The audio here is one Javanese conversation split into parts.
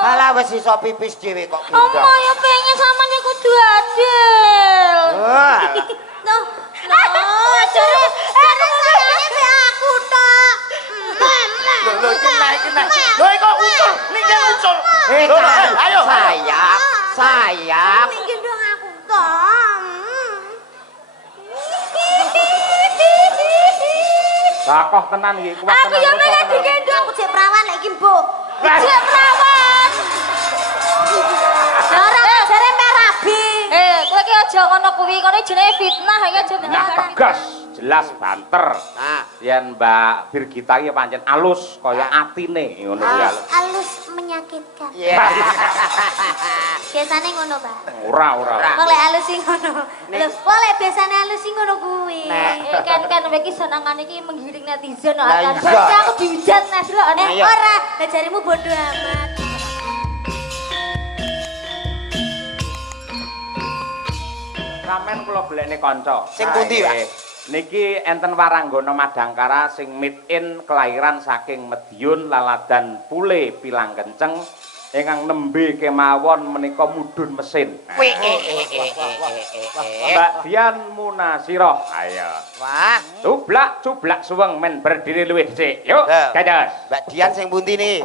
Alah wis iso pipis dhewe kok gendong. Oma ya pengen sampean kudu adil. Wah. Loh, jare sayangnya be aku tok. Lho iki naik. Lho kok ucul, niki ucul. Ayo sayang. Pengen dong aku tok. Sakoh tenan iki kuat Aku tenan. ya pengen digendong aku jek perawan lek iki, Mbok. Jek perawan. Ora jare merabi. Kowe ki aja ngono kuwi, kono jenenge fitnah ya aja. Nah, tegas, jelas banter. Nah, Yen Mbak Birgita iki pancen alus kaya atine ngono kuwi alus. Halus menyakitkan. iya. Biasane ngono, Pak. Ora. Kok lek halus sing ngono. Lho, kok lek biasane halus sing ngono kuwi. Kan kowe iki senengane iki menggiring netizen kok. Lah, Kan iya. aku dihujat nah delok Iya. ora. Lah jarimu bodoh amat. Sampeyan kula golekne kanca. Sing pundi, Pak? Niki enten Waranggana Madangkara sing made in kelahiran saking Madiun laladan Pule Pilang Kenceng ingkang nembe kemawon menika mudhun mesin. Wih, Mbak Dian Munasirah. Ayo. Wah, Cublak suweng men berdiri luwih sik. Yuk, Lah. dados. Mbak Dian sing pundi nih?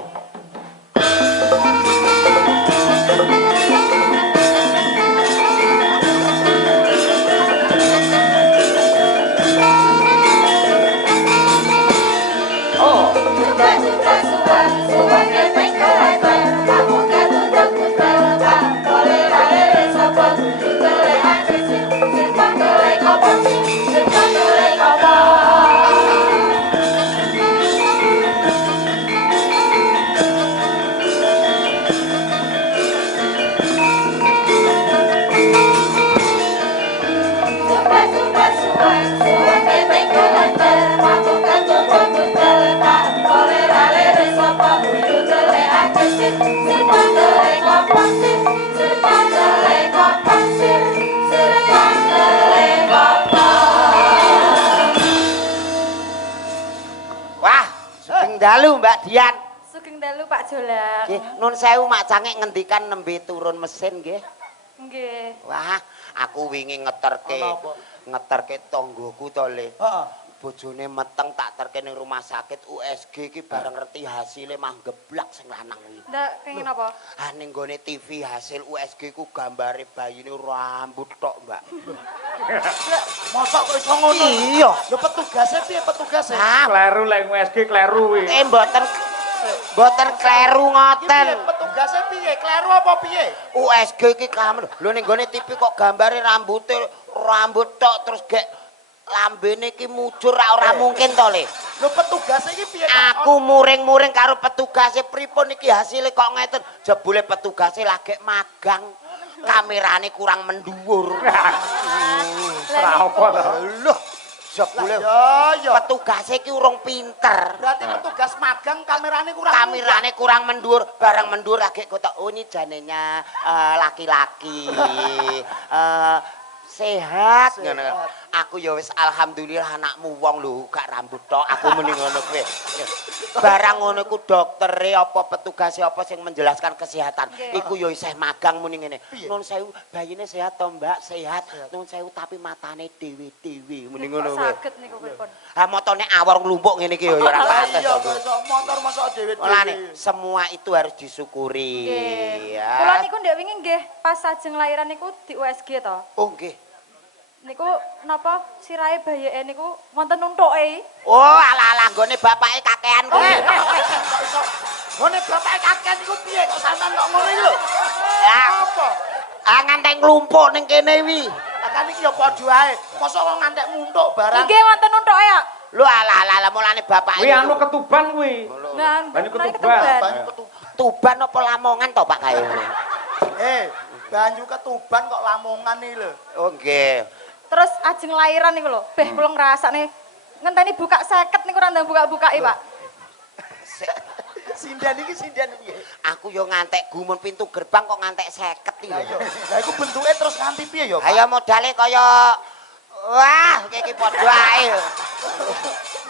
Wah, sugeng dalu Mbak Dian. Sugeng dalu Pak Jolang. Nggih, nun sewu mak cange ngendikan nembe turun mesin nggih. Nggih. Wah, aku wingi ngeterke tanggoku to Le. Heeh. Bojone meteng tak terke ning rumah sakit USG iki bareng ngerti hasile mah geblak sing lanang kuwi. Ndak pengen apa? Ah ning gone TV hasil USG ku gambare bayine rambut tok, Mbak. Mosok kok iso ngono? Iya. Lho petugase piye petugase? Ah, Kleru lek USG kleru kuwi. mboten kleru ngoten. Piye petugase piye? Kleru apa piye? USG iki kamen. Lho ning gone TV kok gambare rambut tok terus gek lambene iki mujur ora mungkin to, Le. Lho petugase iki piye? Pak? Aku muring-muring karo petugase pripun iki hasile kok ngeten. Jebule petugase lagi magang. Kamerane kurang menduwur. Ora apa to. Loh, jebule Ya. petugase iki urung pinter. Berarti petugas magang kamerane kurang. Kamerane kurang mendur, barang mendur lagi kotak oh ini janenya laki-laki. Sehat ngono. Aku ya wis alhamdulillah anakmu wong lho gak rambut tok. Aku muni ngono kuwi. Barang ngono iku doktere apa petugase apa sing menjelaskan kesehatan. Iku ya isih magang muni ngene. Nun sewu bayine sehat to, Mbak? Sehat. Nun sewu tapi matane dewe-dewe muni ngono kuwi. Saged niku pripun? Ha motone awor nglumpuk ngene iki ya ora pantes. Iya, kok motor mosok dhewe-dhewe. Mulane semua itu harus disyukuri. Nggih. Ya. Kula niku ndek wingi nggih pas ajeng lahiran niku di USG to. Oh nggih. Niku napa sirahe bayeke niku wonten nuntuke. Oh alah-alah nggone bapake kakean kuwi. Kok iso? Ngene bapake kakean iku piye kok sampean kok ngono iki lho? Ya Apa? ah ngantek nglumpuk ning kene wi. Kan iki ya padha ae. Mosok kok ngantek muntuk barang. Nggih wonten nuntuke ya. Lho alah-alah mulane bapake. Kuwi anu ketuban kuwi. Nah, Banyu menawi ketuban. Banyu ketuban. Tuban apa Lamongan to Pak kae. Banyu ketuban kok Lamongan iki lho. Oh nggih. Terus ajeng lahiran niku lho, beh kula ngrasakne ngenteni buka 50 niku ora ndang buka-bukake, Pak. Sindian iki sindian piye? Aku yo ngantek gumun pintu gerbang kok ngantek 50 iki. Lah iya. Lah iku bentuke terus nganti piye ya, Pak? Kaya modale kaya wah iki padha ae.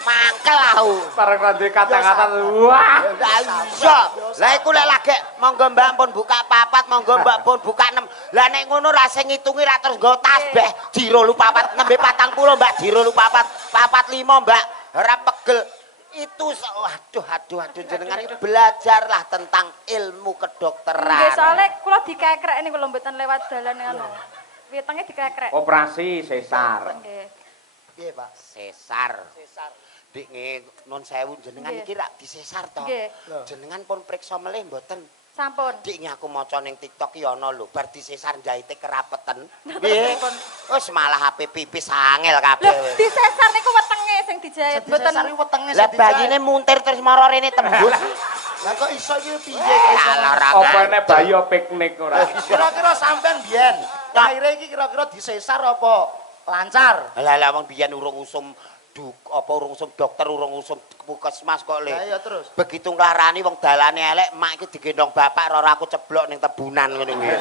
Mangkel aku. Bareng ra duwe kata-kata. Wah. Lah iya. Lah iku lek lagi monggo Mbak pun buka papat, monggo Mbak pun buka 6. Lah nek ngono ra sing ngitungi ra terus nggo tasbih. Jiro lu papat nembe 40 Mbak, jiro lu papat, 5 Mbak. Ora pegel. Itu aduh jenengan iki belajarlah tentang ilmu kedokteran. Nggih, soalnya kula dikekrek niku lho mboten lewat dalan ngono. Wetenge dikekrek. Operasi sesar. Nggih. Piye, Pak? Sesar. Dik nun sewu jenengan iki rak disesar to. Nggih. Jenengan pun priksa melih mboten. Sampun. Dik aku maca ning TikTok ki ana lho bar disesar jahite kerapeten. Nggih. Wis malah HP pipis angel kabeh. Lho, disesar niku wetenge sing dijahit mboten. Sari wetenge Lah bayine muntir terus mara rene tembus. Lah kok iso iki piye kok iso? Alah ra. Apa nek bayi piknik ora? Kira-kira sampean biyen akhire iki kira-kira disesar apa lancar? Lah wong biyen urung usum urung usum dokter, urung usum puskesmas kok le. Lah iya terus. Begitu nglarani wong dalane elek, mak iki digendong bapak ora aku ceblok ning tebunan ngono kuwi.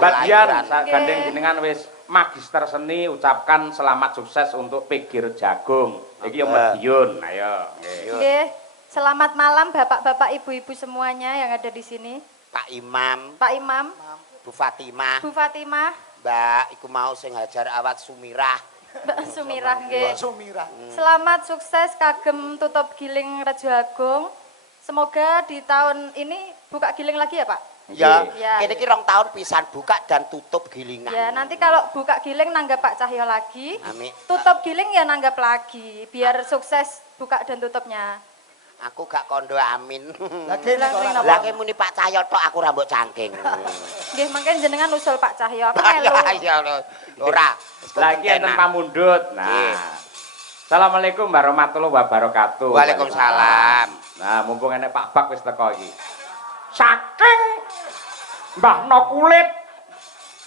Mbak Dian, gandeng jenengan wis magister seni, ucapkan selamat sukses untuk Pegir Jagung. Iki yo Madiun, ayo. Nggih. Selamat malam Bapak-bapak, Ibu-ibu semuanya yang ada di sini. Pak Imam, Pak Imam, Bu Fatimah, Bu Fatimah, Mbak iku mau sing Hajar Awat Sumirah. Mbak Sumirah nggih. Sumirah. Selamat sukses kagem tutup giling Rejo Agung. Semoga di tahun ini buka giling lagi ya, Pak? Ya, Ya. kene iki 2 tahun pisan buka dan tutup gilingan. Ya, nanti kalau buka giling nanggap Pak Cahyo lagi. Amin. Tutup giling ya nanggap lagi biar sukses buka dan tutupnya. Aku gak kondo amin. Lah kene kok ora. Lah kene muni Pak Cahyo tok aku rambut cangking. Nggih, mangken jenengan usul Pak Cahyo. Aku Ya melu. ya ora. Lagi enten pamundhut. Nah. Assalamualaikum warahmatullahi wabarakatuh. Waalaikumsalam. Nah, mumpung enek Pak Bak wis teko iki. Saking Mbah No Kulit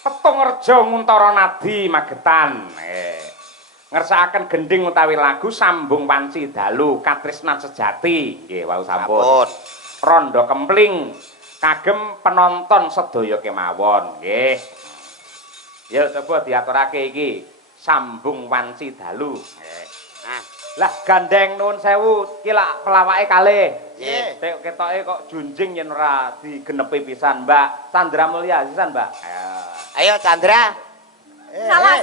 Petung Rejo Nguntara Nadi Magetan. Ngersakaken gending utawi lagu Sambung Wanci Dalu Katresnan Sejati. Nggih, wau sampun. Rondo Kempling kagem penonton sedaya kemawon. Nggih. Ya coba diaturake iki Sambung Wanci Dalu. Nah, lah gandeng nuwun sewu ki lak pelawake kalih. Nggih. Ketoke kok junjing yen ora digenepi pisan, Mbak. Chandra Mulya sisan, Mbak. Ayo Chandra. Salah.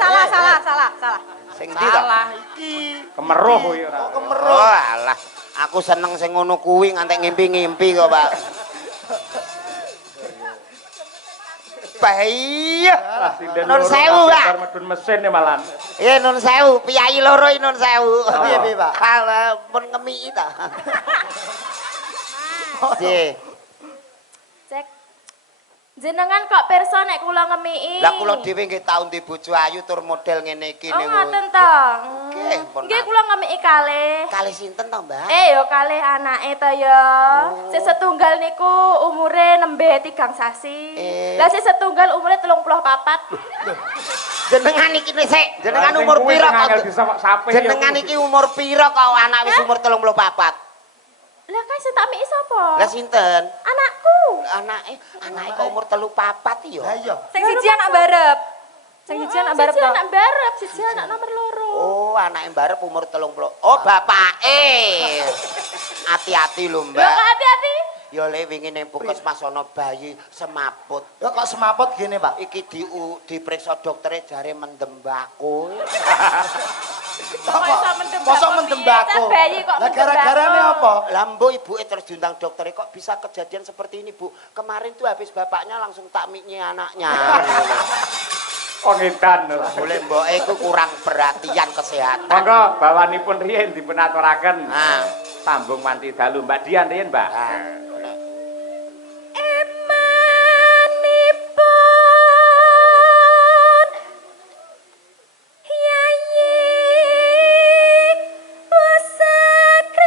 Sing ndi to? Salah iki. Kemeruh kuwi ora. Kok kemeruh. Oh alah, aku seneng sing ngono kuwi nganti ngimpi-ngimpi kok, Pak. Bahaya. Nun sewu, Pak. Medun mesin malan. Iya nun sewu, piyai loro nun sewu. Piye, Pak? Kalau pun ngemiki ta. Nggih. Cek. Jenengan kok pirsa nek kula ngemiki? Lah kula dhewe nggih tau ndek bojo ayu tur model ngene iki Oh, niku. ngoten to. Nggih, pun. Nggih kula ngemiki kalih. Kalih sinten to, Mbak? Ya kalih anake to ya. Sing setunggal niku umure nembe 3 sasi. Lah sing setunggal umure 34. Jenengan iki sik, jenengan umur pira kok? Jenengan iki umur pira kok anak wis umur 34? Lah kan sing tak miki sapa? Lah sinten? Anakku. Anake kok umur 34 ya? Lah iya. Sing siji anak barep. Sing siji anak barep Siji to. anak barep, siji anak nomor loro. Oh, anake mbarep umur 30. Oh, bapake. Hati-hati lho, Lho Mbak. kok hati-hati? Ya le wingi ning puskesmas ana bayi semaput. Ya kok semaput gini, Pak? Iki diperiksa doktere jare mendem mbako. Mosok mendem mbako. Bayi kok Lah mendem gara-garane mbako? apa? Lah mbok ibuke terus diundang doktere kok bisa kejadian seperti ini, Bu. Kemarin tuh habis bapaknya langsung takmiknya anaknya. Oh ngedan. Boleh mboke iku kurang perhatian kesehatan. Monggo bawanipun riyen dipun aturaken. Nah. Sambung Wanci Dalu Mbak Dian riyen, Mbak. Emanipun Yayi Pusakrami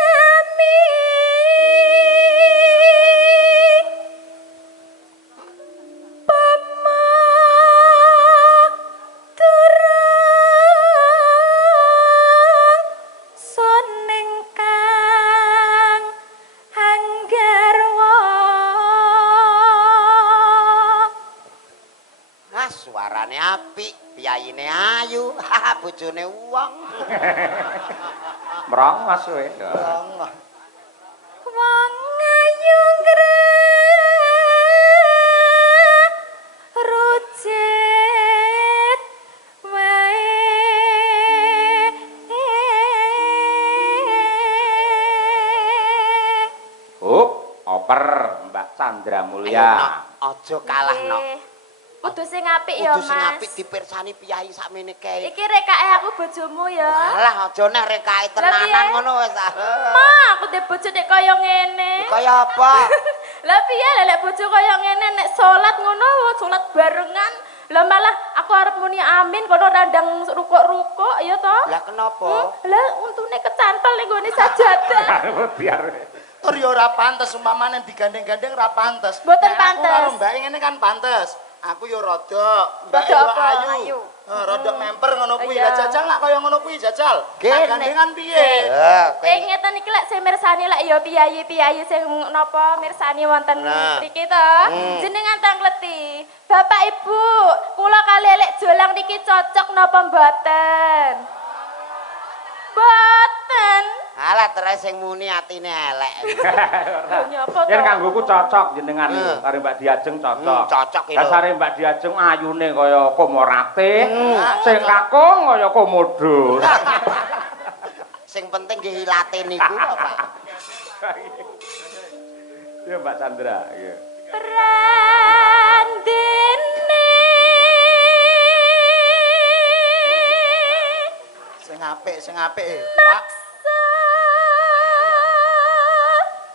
Pama Turang Soning kang Anggarwa Ah, suarane apik, piyayine ayu, haha bojone wong. Merongos kowe. Wong ayu rujet wae. Oper Mbak Chandra Ayo, Mulya. Nok, aja kalah, Nok. Kudu sing apik ya, Kudu sing Mas. apik dipirsani piyayi sakmene kae. Iki rekake aku bojomu ya. Alah aja nek rekae Lah, tenanan piye? ngono wis. Ma, aku te bojo nek kaya ngene. Kaya apa? Lah piye lek bojo kaya ngene nek salat ngono, salat barengan. Lah malah aku arep muni amin kono randang rukuk-rukuk ya to. Lah kenapa? Lah untune kecantol ning gone sajadah. Biar. Tur yo ora pantes umpamane digandeng-gandeng ora pantes. Mboten Nek aku pantes. karo Mbak ngene kan pantes. Aku yo rada, Mbak Rada yo apa? ayu. Ayu. Rada memper ngono kuwi. Iya. Lah jajal nak kaya ngono kuwi jajal. Kene. Nak gandengan piye? Ngeten iki lek sing mirsani lek ya piyayi-piyayi sing napa mirsani wonten Nah. mriki to. Jenengan tangleti. Bapak Ibu, kula kali lek jolang niki cocok napa mboten? Mboten. Alah terus sing muni atine elek. Lho nyapa to? Yen kanggoku cocok jenengan karo Mbak Diajeng cocok. Cocok iki lho. Dasare Mbak Diajeng ayune kaya Komorate, sing kakung kaya Komodo. Sing penting nggih ilate niku kok, Pak. Ya Mbak Chandra, iya. Prandene Sing apik, Pak.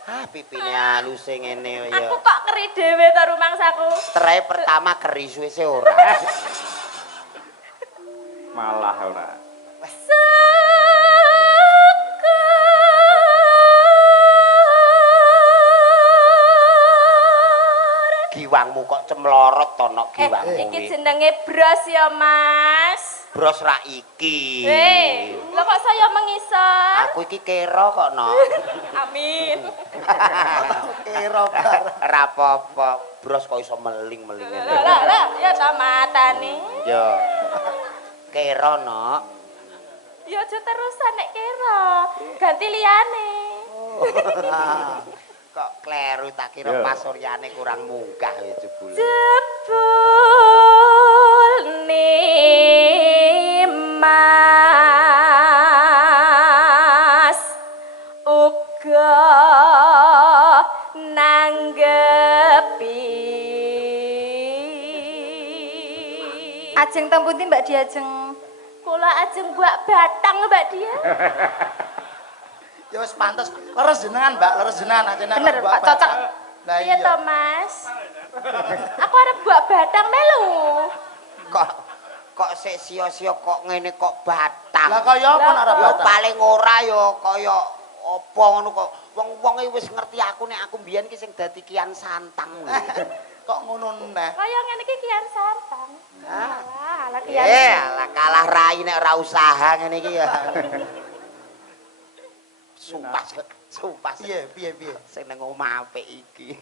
Ah pipine halus sing ngene ya. aku kok keri dhewe to rumangsaku. Terae pertama keri suwe ora. Malah ora. Giwangmu kok cemlorot to nok giwangmu. Iki jenenge bros ya, Mas. Bros ra iki. Lho kok saya mengisor? Aku iki kero kok nok. Amin. Kira bar. Ora apa-apa. Bros kok iso meling-meling ngene. Lah, ya ta matane. Yo. Kero nok. Ya aja terusan nek kira. Ganti liyane. Kok kleru tak kira Yo. pasuryane kurang munggah ya jebule. Jebul Mas uga nanggepi. Ajeng teng pundi Mbak Diajeng? Kula ajeng buak batang Mbak Dia. Ya wis pantes. Leres jenengan, Mbak, leres jenengan aja nak. Bener, Mbak Pak, cocok. Lah Iya iya. to Mas. Aku arep buak batang melu. Kok sik sia-sia kok ngene kok batang. Lah kaya apa nak Lah, Ya batang? paling ora ya kaya apa ngono kok. Wong-wong wis ngerti aku nek aku mbiyen ki sing dadi kian santang. Kok ngono neh. Kaya ngene iki kian santang. Alah kian. Alah kalah rai nek ora usaha ngene iki ya. Sumpah. Piye. Sing nang omah apik iki.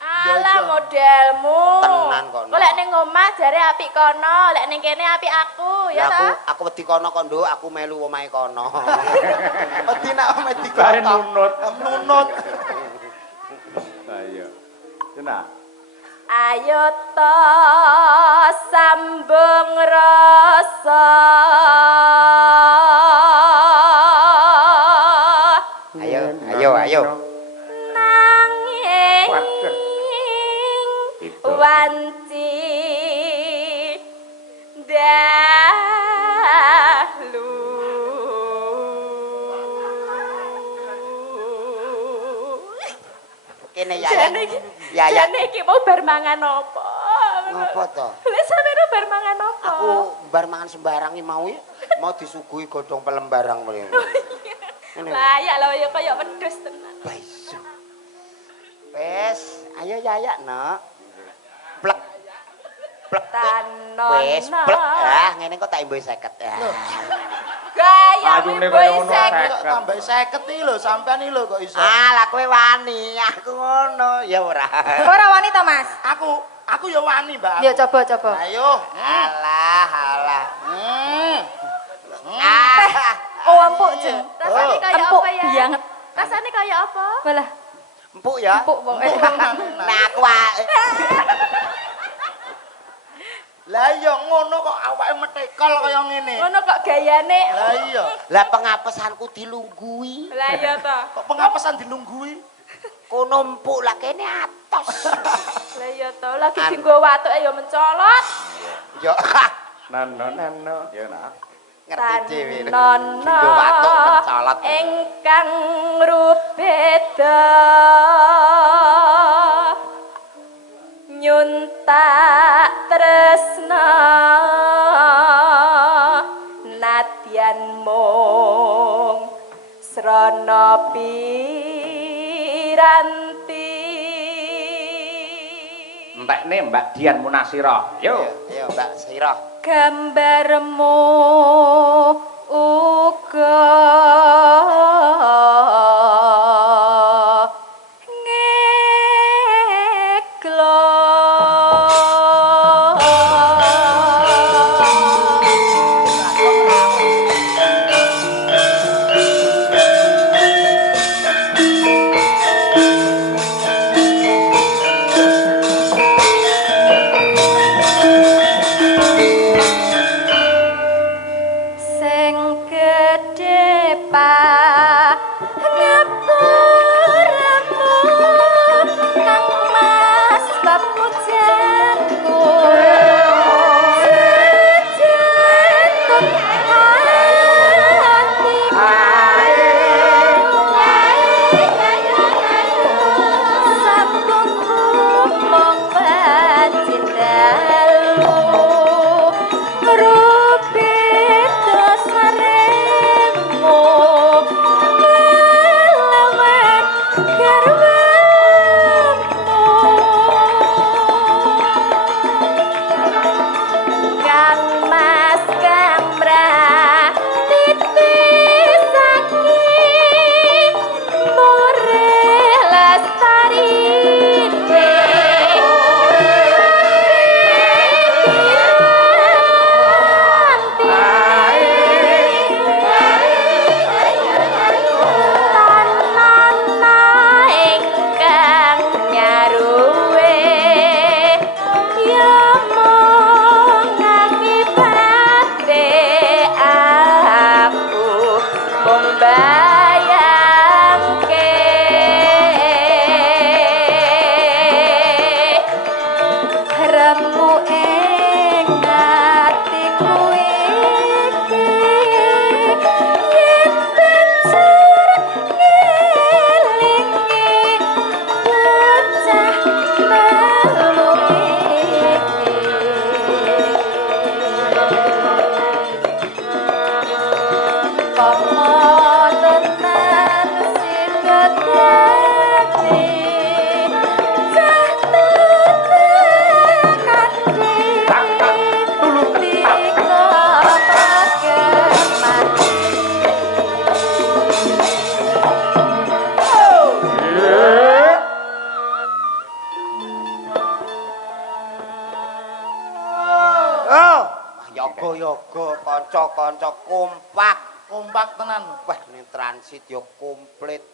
Alah modelmu. Tenan kok, Nok. Kok lek ning omah jare apik kono, lek ning kene apik aku, ya Ya ta? aku wedi kono kok Nduk, aku melu omahe kono. Wedi nak omahe Bare dikotok. nunut. Nunut. Ayo. Cenah. Ayo to sambung rasa. Ayo. Nanging Itu. wanci dahulu. Kene ya. Jane iki, Ya. jane iki mau bar mangan apa? Ngopo to? Lek sampeyan bar mangan apa? Aku bar mangan sembarang iki mau ya. Mau disuguhi godhong pelembarang mrene. Ngene. Layak lho ya kaya wedhus tenan. Baisu. Wes, ayo ya, Nok. Plek. Tanon. Wes, plek. Ah, ngene kok tak imbuh 50. Gaya Ayune boy kaya ngono, sek. Kok tambah 50 iki lho, sampean iki lho kok iso. Ah, lah kowe wani, aku ngono. Ya ora. Ora wani to, Mas? Aku ya wani, Mbak. Ya coba. Ayo. Alah. Oh, empuk, Je. Rasanya kayak Empuk apa ya? banget. Rasanya kayak apa? Balah, Empuk ya? empuk pokoke. Nah, aku wae. Lah iya ngono kok awake metekol kaya ngene. Ngono kok gayane. Lah iya. Lah pengapesanku dilunggui. Lah iya to. Kok pengapesan dinunggui? Kono empuk lah kene atos. Lah iya to. Lagi dienggo watuke ya mencolot. Yo. Nano. Ya nak. Ngerti dhewe. Nono Dienggo watuk mencolot. ingkang rubeda nyuntak tresna nadyan mung srana piranti Entekne Mbak Dian Munasira. Yo. Yo Mbak Sirah. gambarmu uga ngeklo sing gedhe ngapuramu kang mas bab pujanku sejantung sabunku mong pancindalu rupit dosaremu ngelawan garwamu kang mas kamrah titis sakit murih lestarine tanana ingkang nyaruwe ya mung ngakibate aku mung bayangke remu ing atiku iki yen banjur ngelingi bocah melu iki pamotenan sida dadi Takkan tulu Oh, yoga kanca-kanca kompak. Kompak tenan. Wah, ning transit yo komplit.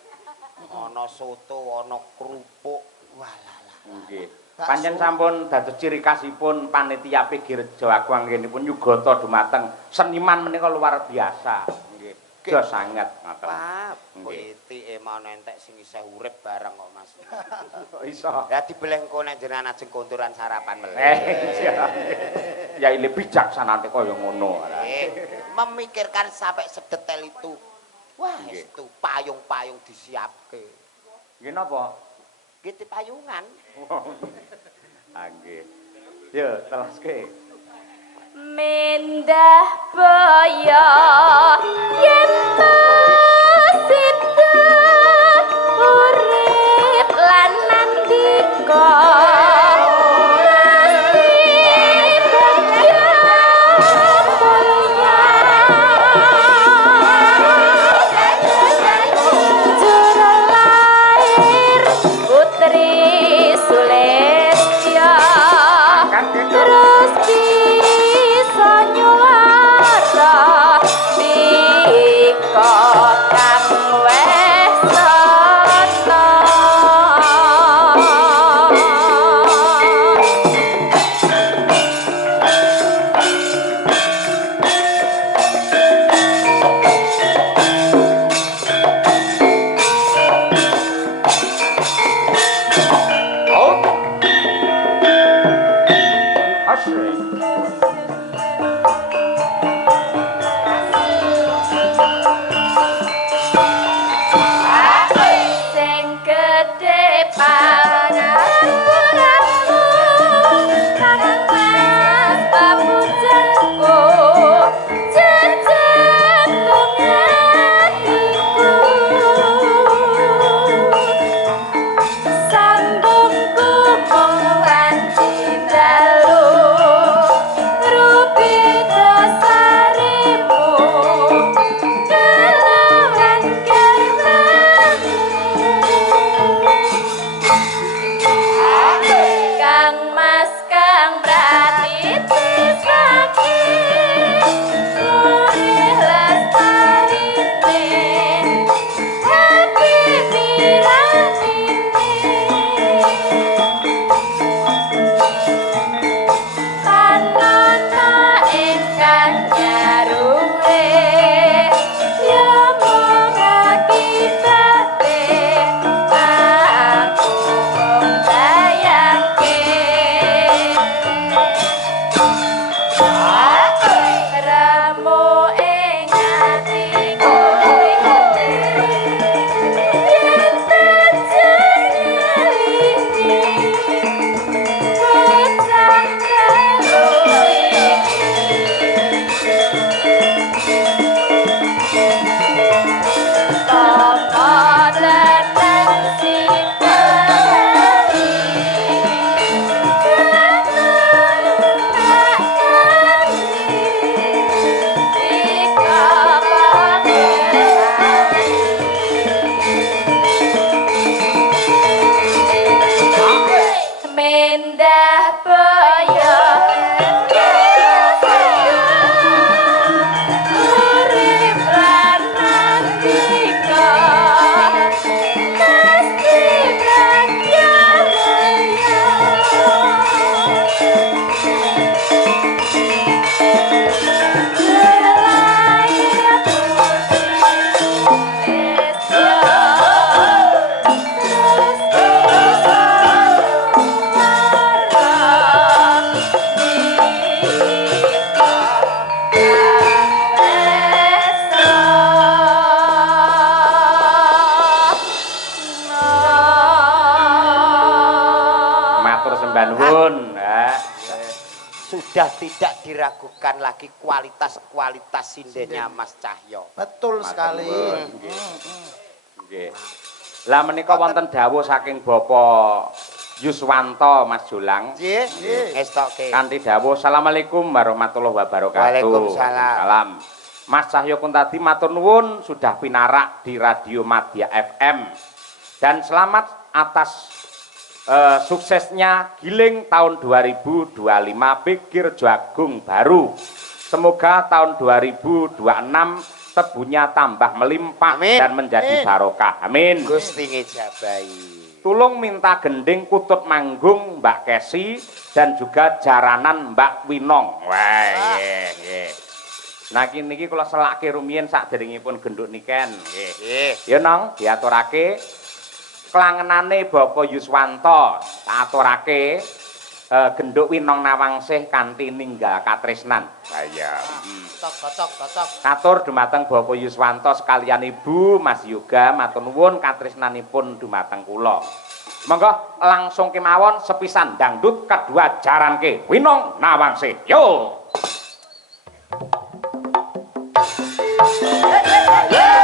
Ana soto, ana kerupuk. Walah. Nggih. Pancen sampun dados ciri khasipun panitia PG Rejo Agung anggenipun nyugata dumateng seniman menika luar biasa. Nggih. Jos sanget ngoten. Wah, Nggih. pitike mau entek sing isih urip bareng kok Mas. Kok iso? Ya dibeleh engko nek jenengan ajeng konturan sarapan meleh. Iya. Ya ile bijaksana ante kaya ngono. Memikirkan sampai sedetail itu. Wah, Nggih. itu payung-payung disiapke. Nggih napa? Gitu payungan. Ah nggih. Yo, telaske. Mendah boyo yen sida urip lan nandika Putri Sulestya Mbak nuwun. Sudah tidak diragukan lagi kualitas sindennya Mas Cahyo. Betul sekali. Nggih. Lah menika wonten dawuh saking Bapak Yuswanto Mas Jolang. Nggih, estoke. Kanthi dawuh Assalamualaikum warahmatullahi wabarakatuh. Waalaikumsalam. Mas Cahyo Kuntadi matur nuwun sudah pinarak di Radio Madya FM. Dan selamat atas suksesnya Giling tahun 2025 Pikir Jagung Baru. Semoga tahun 2026 tebunya tambah melimpah Amin. dan menjadi barokah. Amin. Gusti ngejabahi. Tulung minta gending kutut manggung Mbak Kesi dan juga jaranan Mbak Winong. Wah, nggih. Nah niki kula selake rumiyin saderengipun genduk niken. Nggih. Ya Nong, diaturake klangenane Bapak Yuswanto tak aturake genduk Winong Nawangsih kanthi ninggal katresnan. Ha iya. Cocok. Katur dumateng Bapak Yuswanto sekalian Ibu Mas Yoga matur nuwun katresnanipun dumateng kula. Monggo langsung kemawon sepisan dangdut kedua jaranke Winong Nawangsih. Yo. Hey!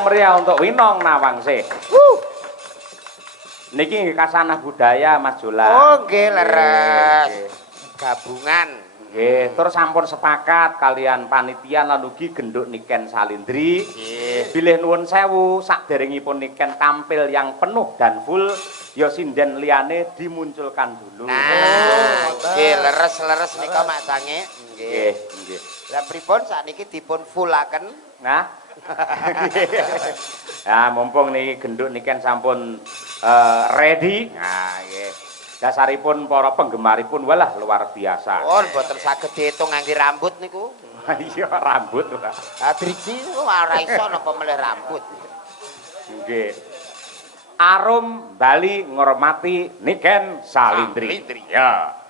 yang meriah untuk Winong Nawangse. Niki nggih kasanah budaya Mas Jola. Oh, nggih leres. Gabungan. Nggih, terus sampun sepakat kalian panitia lan ugi genduk Niken Salindri. Nggih. Bilih nuwun sewu sakderengipun Niken tampil yang penuh dan full, ya sinden liyane dimunculkan dulu. Nah, nggih leres-leres nika Mak Sange. Nggih, Nggih. nggih. Lah pripun sakniki dipun fullaken? Nah. Ya, mumpung niki genduk Niken sampun ready. Nah, nggih. Dasaripun para penggemaripun walah luar biasa. Oh, mboten saged diitung ngangge rambut niku. Iya, rambut. Ah driji niku ora iso napa melih rambut. Nggih. Arum Bali ngormati Niken Salindri. Ya.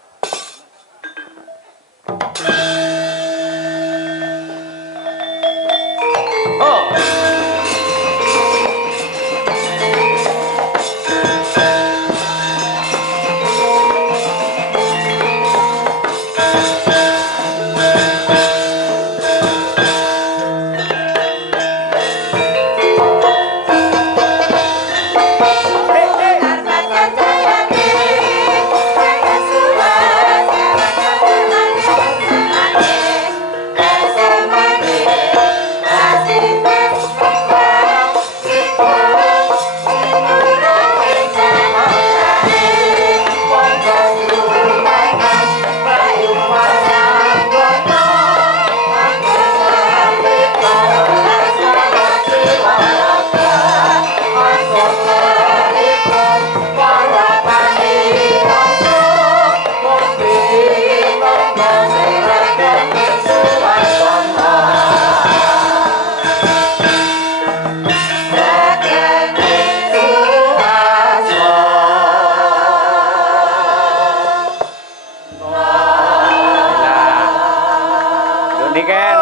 Niken,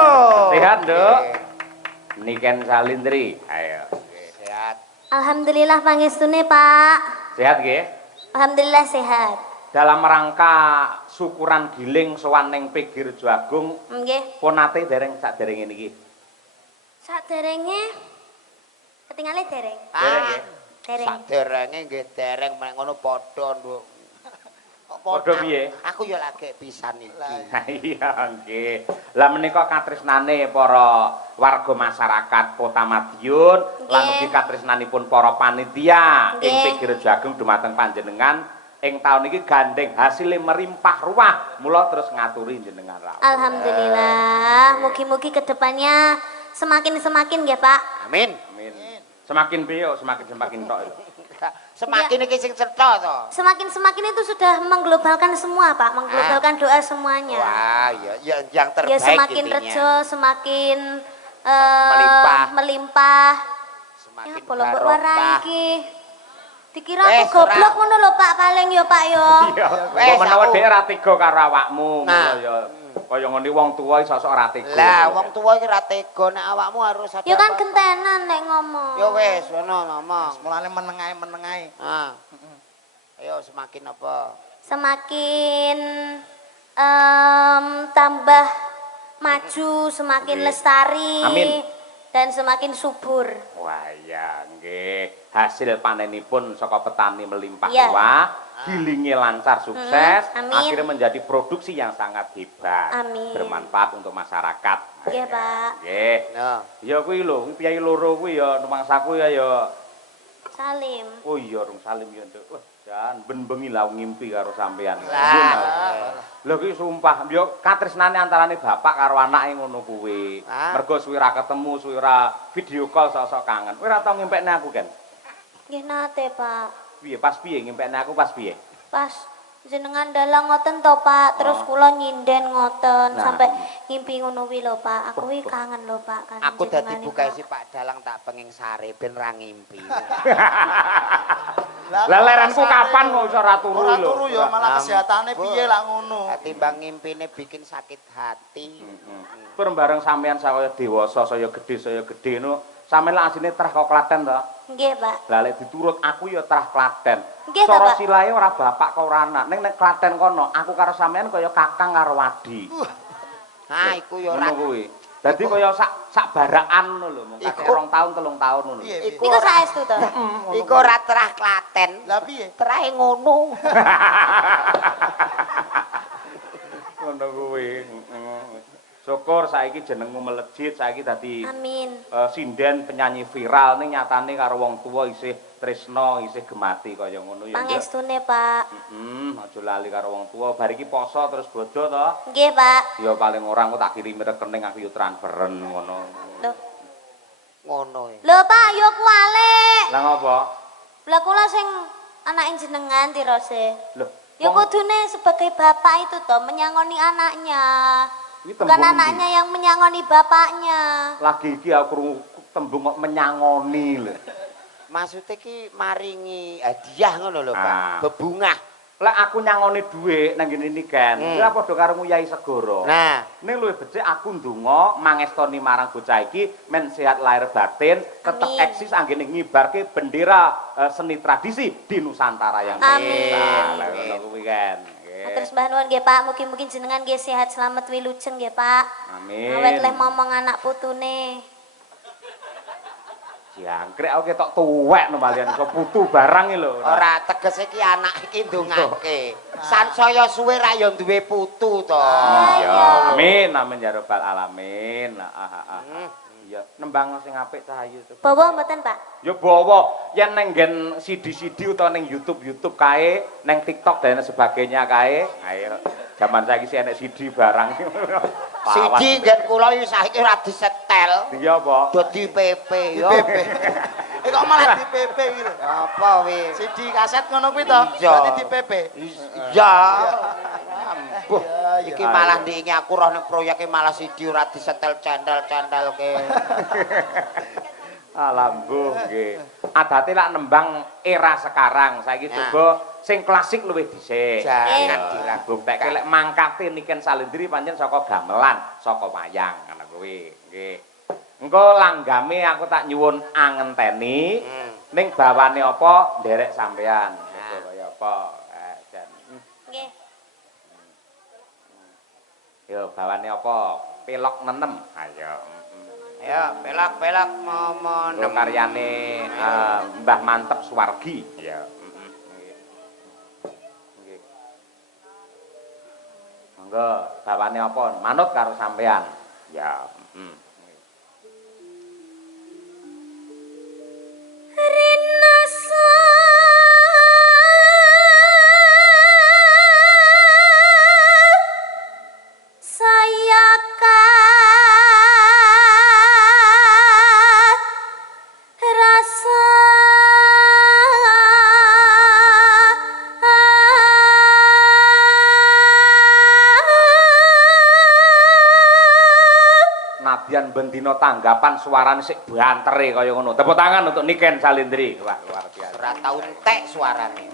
sehat, Nduk? Niken Salindri. Ayo. Sehat. Alhamdulillah pangestune, Pak. Sehat nggih? Alhamdulillah sehat. Dalam rangka syukuran giling sowan ning Pegir Jagung, Nggih. pun nate dereng saderenge niki. Saderenge ketingale dereng. Dereng nggih. Dereng. Saderenge nggih dereng mek ngono padha, Nduk. Padha piye? Aku ya lagi pisan iki. Nah, iya nggih. Lah menika katresnane para warga masyarakat Kota Madiun lan Nggih. ugi katresnanipun para panitia ing Nggih. Pegir Jagung dumateng panjenengan ing taun iki gandeng hasilé merimpah ruah. Mula terus ngaturi jenengan rawuh. Alhamdulillah. Mugi-mugi kedepannya semakin nggih, Pak. Amin. Amin. Semakin piye kok semakin tok. Semakin iki sing cetha to. Semakin itu sudah menglobalkan semua, Pak. Menglobalkan doa semuanya. Wah, ya yang terbaik Ya semakin intinya. rejo, semakin Melimpah. Ya Semakin apa lho mbok barokah. warai iki. Dikira Wes, aku goblok ora. ngono lho Pak paling ya Pak ya. Iya. Wes, Kok menawa aku- dhek ra tega karo awakmu, Nah. mula ya kaya ngene wong tuwa iso sok ra tega. Lah, wong tuwa iki ra tega nek awakmu harus ada. Ya kan apa-apa. gentenan nek ngomong. Ya wis, ngono ngomong. Mulane meneng ae. Ah. Ayo semakin apa? Semakin tambah maju, semakin Nggih. lestari. Amin. Dan semakin subur. Wah ya nggih, hasil panenipun saka petani melimpah Iya. ruah, gilinge lancar sukses, amin. akhirnya menjadi produksi yang sangat hebat, Amin. bermanfaat untuk masyarakat. Nggih, Pak. Nggih. Nah, Ya kuwi lho, piyai loro kuwi ya numangsaku ya Salim. oh iya rung salim ya Nduk. Wah, jan ben bengi lah ngimpi karo sampean. Lah. Lho kuwi sumpah, yo katresnane antarane bapak karo anake ngono kuwi. Ah. Mergo suwi ra ketemu, suwi ra video call sok-sok kangen. Kowe ora tau ngempekne aku kan? Nggih nate, Pak. Piye pas piye ngempekne aku pas piye? Pas jenengan dalang ngoten to Pak, terus kula nyinden ngoten Nah. sampai ngimpi ngono kuwi lho Pak. Aku kuwi kangen lho Pak kan. aku dadi jenengane, bukae Pak. si Pak Dalang tak penging sare ben ra ngimpi. Lah leranku kapan kok iso ora turu Ora lho? turu ya malah kesehatane piye lah ngono. Timbang ngimpine bikin sakit hati. Pun bareng sampean saya dewasa, saya gedhe no. Sampeyan lak asine trah kok Klaten to. Nggih, Pak. Lah lek diturut aku ya trah Klaten. Nggih, Cara Bapak. silahe ora bapak kok ora anak. Ning nek Klaten kono, aku karo sampean kaya kakang karo wadi. Nah, iku ya ora Ngono kuwi. Dadi kaya sak barakan ngono lho, mung kakek Iku- 2 tahun 3 tahun ngono. Piye, piye? Niku saestu to. Iku ora terah Klaten. Lah piye? Terahe ngono. Ngono kuwi. Syukur saiki jenengmu melejit, saiki dadi Amin. sinden penyanyi viral ning nyatane karo wong tuwa isih tresna, isih gemati kaya ngono ya. Pangestune, Pak. Aja lali karo wong tuwa. Bar iki poso terus bodho to. Nggih, Pak. Ya paling ora engko tak kirimi rekening aku yo transferen ngono. Loh. Ngono. Lho, Pak, yo kuale. Lah ngopo? Lah kula sing anake jenengan tirose. Loh, Ya wong- kudune sebagai bapak itu toh menyangoni anaknya. Iki Bukan tembung anaknya yang menyangoni bapaknya. lagi iki aku krungu tembung kok menyangoni lho. Maksudnya ki maringi hadiah ngono lho, Ah. Pak. Bebungah. Lek aku nyangoni dhuwit nang ngene iki kan, ora padha karo Yai Segara. Nah, Ning luwih becik aku ndonga mangestoni marang bocah iki men sehat lahir batin, tetep Amin. eksis anggene ngibarke bendera seni tradisi di Nusantara yang Amin. besar. Lah ngono kuwi kan. Nggih. Terus mbah nuwun nggih Pak, mugi-mugi jenengan nggih sehat selamat wilujeng nggih Pak. Amin. Awet leh momong anak putune. Jangkrik aku ketok tuwek no malian iso putu barang iki lho. ora tegese ki anak iki ndongake. Sansaya suwe ra ya duwe putu to. Iya. Amin amin ya rabbal alamin. Iya, nembang sing apik cah ayu to. Bawa mboten Pak? Ya bawa yen neng nggen CD-CD utawa neng YouTube kae, neng TikTok dan sebagainya kae. Ayo zaman saiki sih enek CD barang. Siji nggen kula iki saiki ora disetel. Iya apa? Dadi PP yo. PP. Kok malah di PP iki lho. Apa wi? CD kaset ngono kuwi to. Iya. Berarti di PP. Iya. Ambuh. Iya, Iki malah ndingi aku roh ning proyeke malah CD ora disetel cendal-cendal ke. Alambuh nggih. Adate lak nembang era sekarang. Saiki Nah. coba sing klasik luwih dhisik. Jangan diragung. Tek lek mangkate niken salindri pancen saka gamelan, saka wayang ngono kuwi. Nggih. Engko langgame aku tak nyuwun angenteni. Ning bawane apa nderek sampean. Coba kaya apa? Jan. Nggih. Yo bawane apa? Pelok nenem. Ayo. Ya, pelak-pelak momo Lho karyane Mbah Mantep Suwargi. Ya. Nggih. Nggih. Monggo bawane apa? Manut karo sampean. Ya. Rinasa sayakan rasa Nadyan bendina tanggapan suarane sik bantere kaya ngono. Tepuk tangan untuk Niken Salindri. Wah, luar biasa. ora tau entek suarane.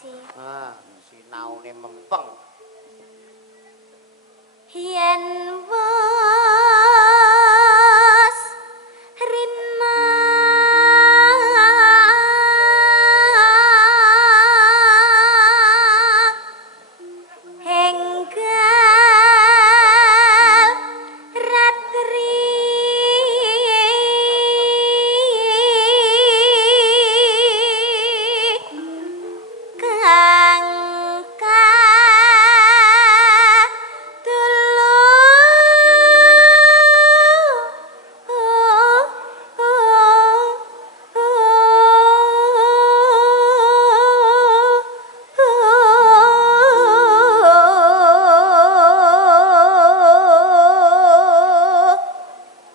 sih. Ah, sinaune mempeng. Yen was rina enggal ratri kang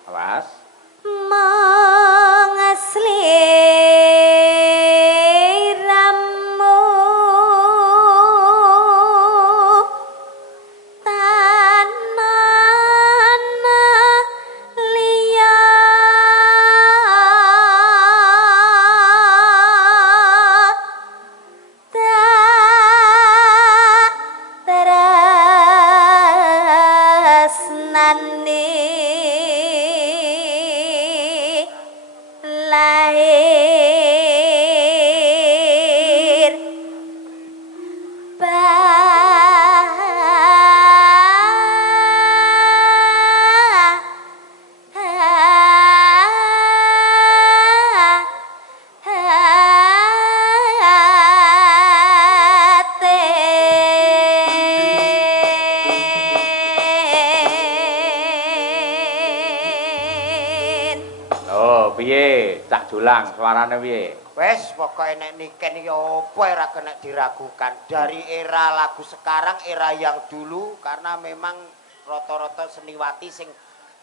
Awas. mengasliramu tanana liya tak tresnani lahir batin. Oh, piye? Cak Julang suarane piye? Wes pokoke nek niken iki apa ora kena diragukan. Dari era lagu sekarang, era yang dulu karena memang rata-rata seniwati sing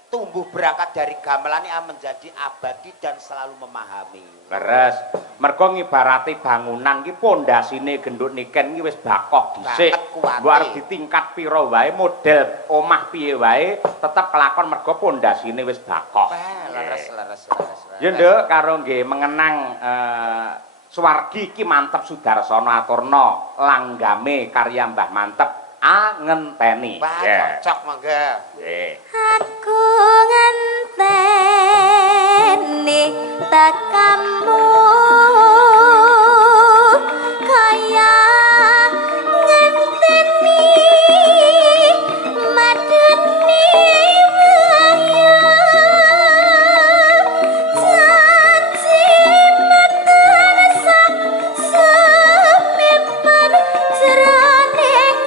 tumbuh berangkat dari gamelan ini menjadi abadi dan selalu memahami. Leres. Mergo ngibarati bangunan ki pondasine gendut niken ki wis bakoh dhisik. Banget kuwate. Mbok arep ditingkat pira wae model omah piye wae tetep kelakon mergo pondasine wis bakoh. Leres. Ya nduk karo nggih mengenang Suwargi ki Mantep Sudarsana aturna langgame karya Mbah Mantep Angenteni. Wah, Yeah. cocok mangga. Nggih. Aku ngenteni tekamu kaya ngenteni madeni wayang janji meten sak semipan jroning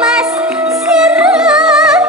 Mas sirang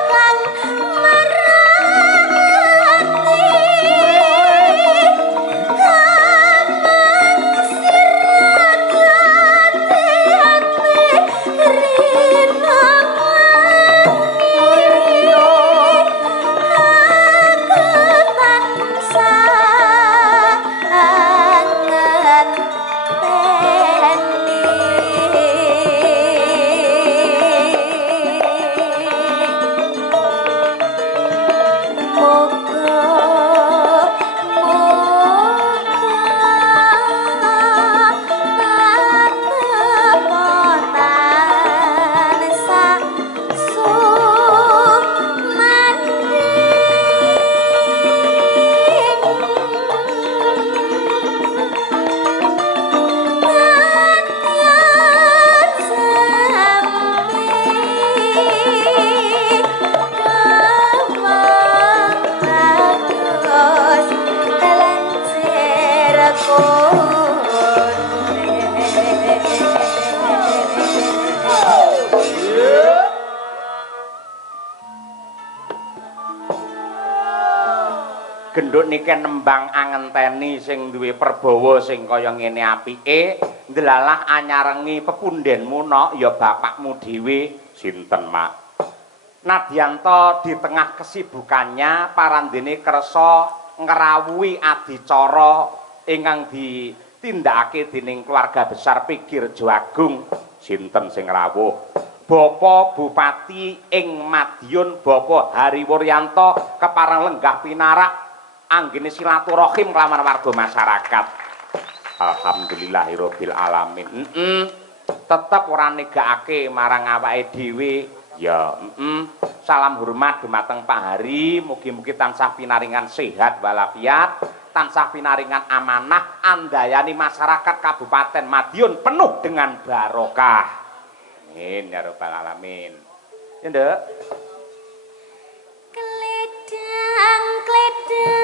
Genduk niken nembang angenteni sing duwe perbawa sing kaya ngene apike ndelalah anyarengi pepundhenmu nok ya bapakmu dhewe Sinten, Mak? Nadyanto di tengah kesibukannya parandene kersa ngrawuhi adicara ingkang ditindakake dening keluarga besar Pigi Rejo Agung. Sinten sing rawuh? Bapak Bupati ing Madiun Bapak Hariwuryanto kepareng lenggah pinarak anggene silaturahim kelawan warga masyarakat. Alhamdulillahirabbil alamin. Tetep ora negakake marang awake dhewe. Ya, salam hormat dumateng Pak Hari, mugi-mugi tansah pinaringan sehat walafiat, tansah pinaringan amanah, andayani masyarakat Kabupaten Madiun penuh dengan barokah. Amin ya rabbal alamin. Ya, Nduk. Kledang kae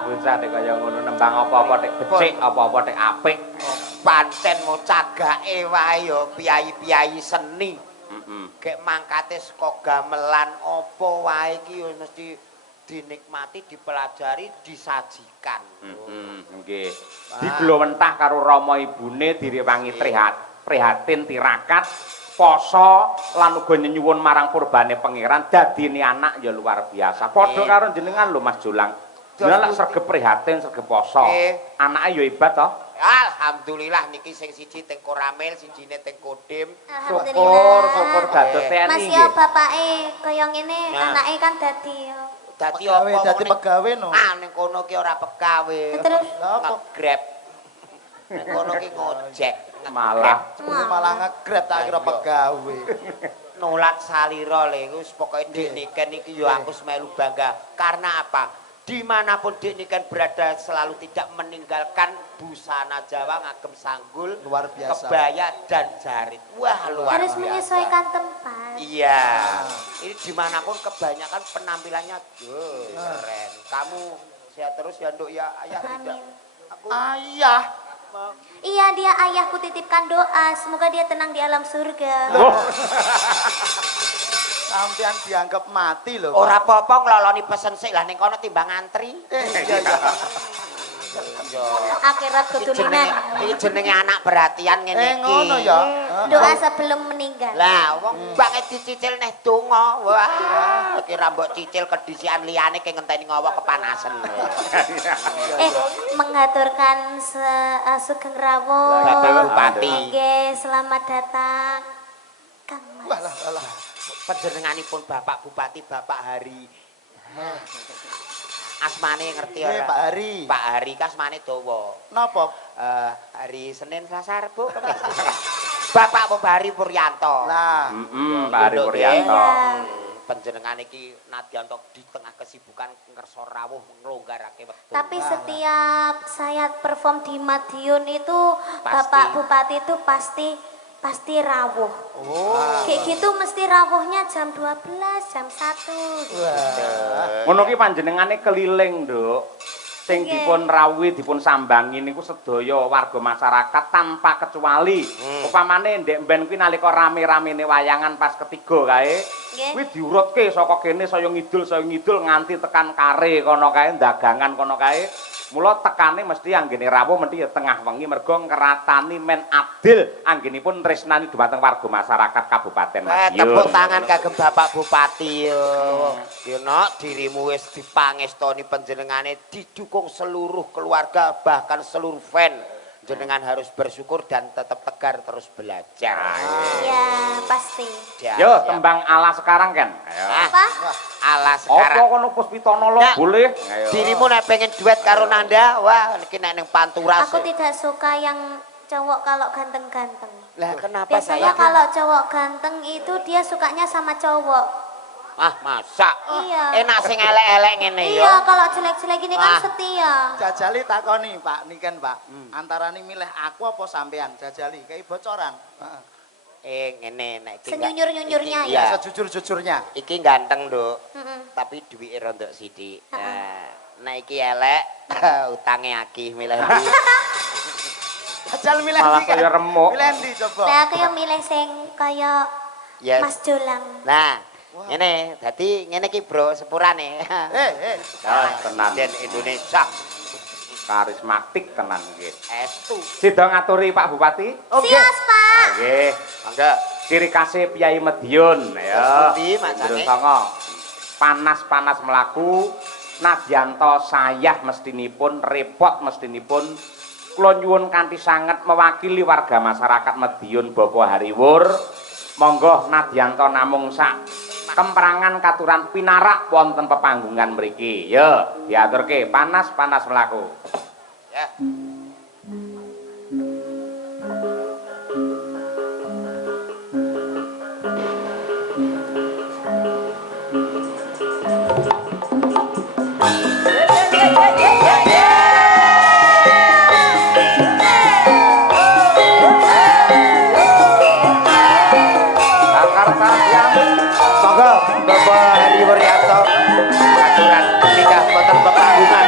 bocah nek kaya ngono nembang apa-apa tek becik apa-apa tek apik. Pancen mau cagake wae ya piyai-piyai seni. Gek mangkate saka gamelan apa wae iki mesti dinikmati, dipelajari, disajikan. Nggih. Diglowentah karo rama ibune direwangi prihatin tirakat poso lan uga nyuwun marang purbane pangeran dadine anak ya luar biasa. Padha karo jenengan lho Mas Jolang. Jenengan lak sregep prihatin, sregep poso. Anake ya hebat to. Alhamdulillah niki sing siji teng Koramil, sijine teng Kodim. Syukur dados TNI Mas nggih. yo bapake kaya ngene, anake kan dadi yo. Dadi apa? Dadi pegawe no. Ah ning kono ki ora pegawe. Terus nge-grab. Ning kono ki ngojek. Malah nge-grab tak kira pegawe. Nolak salira lho wis pokoke Dik Niken iki yo aku melu bangga. Karena apa? Dimanapun Dik Niken berada selalu tidak meninggalkan busana Jawa ngagem sanggul, Luar biasa. kebaya dan jarit. Wah luar harus biasa. menyesuaikan tempat. Iya. Ini dimanapun kebanyakan penampilannya keren. Kamu sehat terus ya Nduk ya ayah tidak. Amin. Aku Ayah. Iya, dia ayahku titipkan doa, semoga dia tenang di alam surga. Sampean dianggap mati lho. ora apa-apa ngloloni pesen sik lah ning kono timbang ngantri. Iya iya. Akhirat keturunan. Iki jenenge anak perhatian ngene iki. Ngono ya. Doa sebelum meninggal. Lah wong banget dicicil neh donga. Wah, kira mbok cicil kedisian liyane ke ngenteni ngowo kepanasan. Mengaturkan Sugeng Rawuh. Bapak Bupati. Nggih, selamat datang. Kang Mas. Walah. Panjenenganipun Bapak Bupati Bapak Hari. Asmane ngerti ora? Pak Hari. Pak Hari kasmane dawa. Napa? Hari Senin Selasa Rebo. Bapak Hari Puryanto. Lah, Pak Hari Puryanto. Panjenengan iki nadyanto di tengah kesibukan ngerso rawuh nglonggarake wektu. Tapi setiap saya perform di Madiun itu Pasti. Bapak Bupati itu pasti rawuh. Kayak gitu mesti rawuhnya jam 12, jam 1. Ngono ki panjenengane keliling, Nduk. Sing Nggih. dipun rawuhi, dipun sambangi niku sedaya warga masyarakat tanpa kecuali. Upamane ndek mben kuwi nalika rame-ramene wayangan pas ketiga kae, Nggih. kuwi diurutke saka kene saya ngidul nganti tekan kare kono kae, dagangan kono kae. Mula tekane mesti anggene rawuh mesti ya tengah wengi mergo ngratani men adil anggenipun tresnani dhumateng warga masyarakat Kabupaten Madiun. Tepuk tangan kagem Bapak Bupati yo. Yo nok dirimu wis dipangestoni panjenengane didukung seluruh keluarga bahkan seluruh fan. Jenengan harus bersyukur dan tetap tegar terus belajar. Ya, pasti. Ya, Yo, ya. tembang ala sekarang kan. Ayo. Apa? Ala Apa sekarang. kono Puspitono lo Nah, boleh? Ayo. Dirimu nek pengen duet karo Nanda, wah iki nek ning Pantura. Aku tidak suka yang cowok kalau ganteng-ganteng. Lah kenapa Biasanya saya? kalau cowok ganteng itu dia sukanya sama cowok. Ah, masak. Iya. Enak sing elek-elek ngene ya. Iya, kalau jelek-jelek ini kan Ah. setia. Jajali takoni Pak niken Pak. Antarane milih aku apa sampean? Jajali kayak bocoran. Heeh. Ngene nek iki. Senyunyur-nyunyurnya Iya. Ya sejujur-jujurnya. Iki ganteng, Nduk. Heeh. Tapi duwike rondok sithik. Nah, nek iki elek, utange akeh milih ndi. Jajal milih Malah ndi kan? kaya remuk. Milih ndi coba? Nah, aku yang milih sing kaya Yes. Mas Jolang. Nah, ngene, dadi ngene iki, Bro, sepurane. tenan. Presiden Indonesia. Karismatik tenan nggih. Estu. Sida ngaturi Pak Bupati. Sias, Pak. Nggih. Mangga. Ciri khasnya Piyai Madiun ya. Pundi, Mas Jane? Songo. Panas-panas melaku, nadyanto sayah mestinipun, repot mestinipun. Kula nyuwun kanthi sanget mewakili warga masyarakat Madiun Bapa Hariwur. Monggo nadyanto namung sak kemperangan katuran pinarak wonten pepanggungan mriki. Ya, diaturke panas-panas melaku. Ya. Jakarta yang Monggo, Bapak Hari Wuryanto. Aturan nikah boten pepanggungan.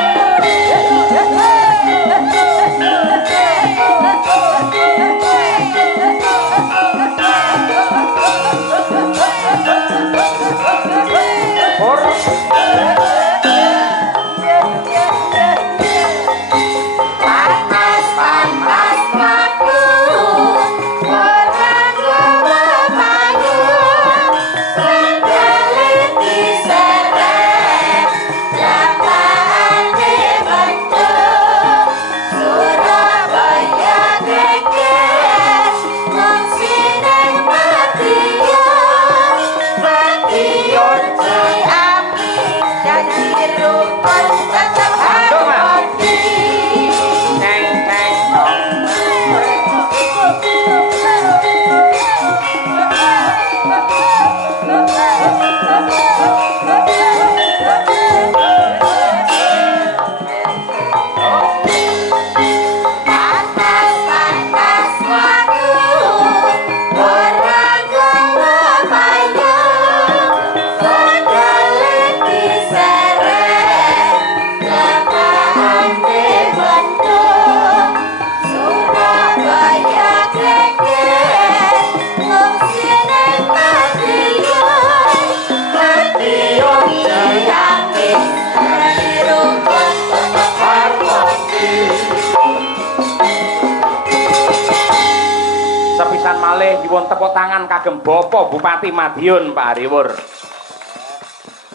Sepisan malih nyuwun tepuk tangan kagem Bapak Bupati Madiun Pak Hariwur.